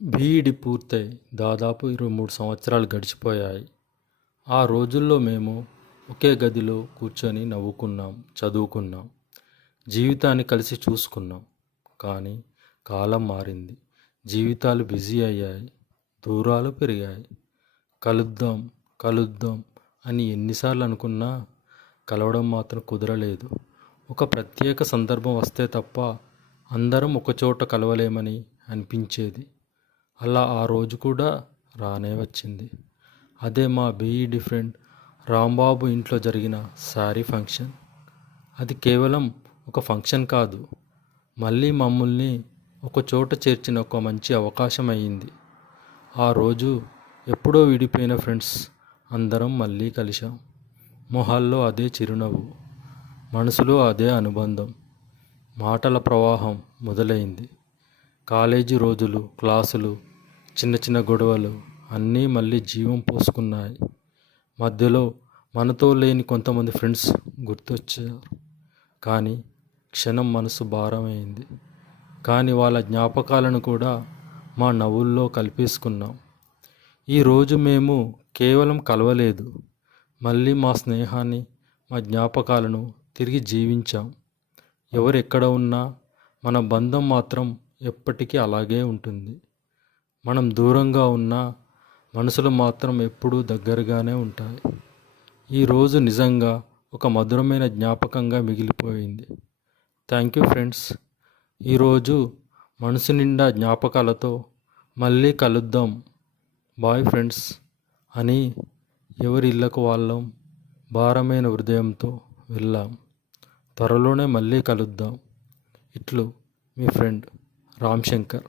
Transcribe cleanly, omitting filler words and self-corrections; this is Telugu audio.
బీఈడీ పూర్తయి దాదాపు 23 సంవత్సరాలు గడిచిపోయాయి. ఆ రోజుల్లో మేము ఒకే గదిలో కూర్చొని నవ్వుకున్నాం, చదువుకున్నాం, జీవితాన్ని కలిసి చూసుకున్నాం. కానీ కాలం మారింది. జీవితాలు బిజీ అయ్యాయి, దూరాలు పెరిగాయి. కలుద్దాం కలుద్దాం అని ఎన్నిసార్లు అనుకున్నా కలవడం మాత్రం కుదరలేదు. ఒక ప్రత్యేక సందర్భం వస్తే తప్ప అందరం ఒకచోట కలవలేమని అనిపించేది. అలా ఆ రోజు కూడా రానే వచ్చింది. అదే మా బీఈడీ ఫ్రెండ్ రాంబాబు ఇంట్లో జరిగిన శారీ ఫంక్షన్. అది కేవలం ఒక ఫంక్షన్ కాదు, మళ్ళీ మమ్మల్ని ఒకచోట చేర్చిన ఒక మంచి అవకాశం అయ్యింది. ఆ రోజు ఎప్పుడో విడిపోయిన ఫ్రెండ్స్ అందరం మళ్ళీ కలిశాం. మొహాల్లో అదే చిరునవ్వు, మనసులో అదే అనుబంధం. మాటల ప్రవాహం మొదలైంది. కాలేజీ రోజులు, క్లాసులు, చిన్న చిన్న గొడవలు అన్నీ మళ్ళీ జీవం పోసుకున్నాయి. మధ్యలో మనతో లేని కొంతమంది ఫ్రెండ్స్ గుర్తొచ్చారు. కానీ క్షణం మనసు భారమైంది. కానీ వాళ్ళ జ్ఞాపకాలను కూడా మా నవ్వుల్లో కలిపేసుకున్నాం. ఈరోజు మేము కేవలం కలవలేదు, మళ్ళీ మా స్నేహాన్ని, మా జ్ఞాపకాలను తిరిగి జీవించాం. ఎవరు ఎక్కడ ఉన్నా మన బంధం మాత్రం ఎప్పటికీ అలాగే ఉంటుంది. మనం దూరంగా ఉన్నా మనసులు మాత్రం ఎప్పుడూ దగ్గరగానే ఉంటాయి. ఈరోజు నిజంగా ఒక మధురమైన జ్ఞాపకంగా మిగిలిపోయింది. Thank you friends. ఈరోజు మనసు నిండా జ్ఞాపకాలతో మళ్ళీ కలుద్దాం, బాయ్ ఫ్రెండ్స్ అని ఎవరి ఇళ్ళకు వాళ్ళం భారమైన హృదయంతో వెళ్ళాం. త్వరలోనే మళ్ళీ కలుద్దాం. ఇట్లు మీ ఫ్రెండ్ రామ్ శంకర్.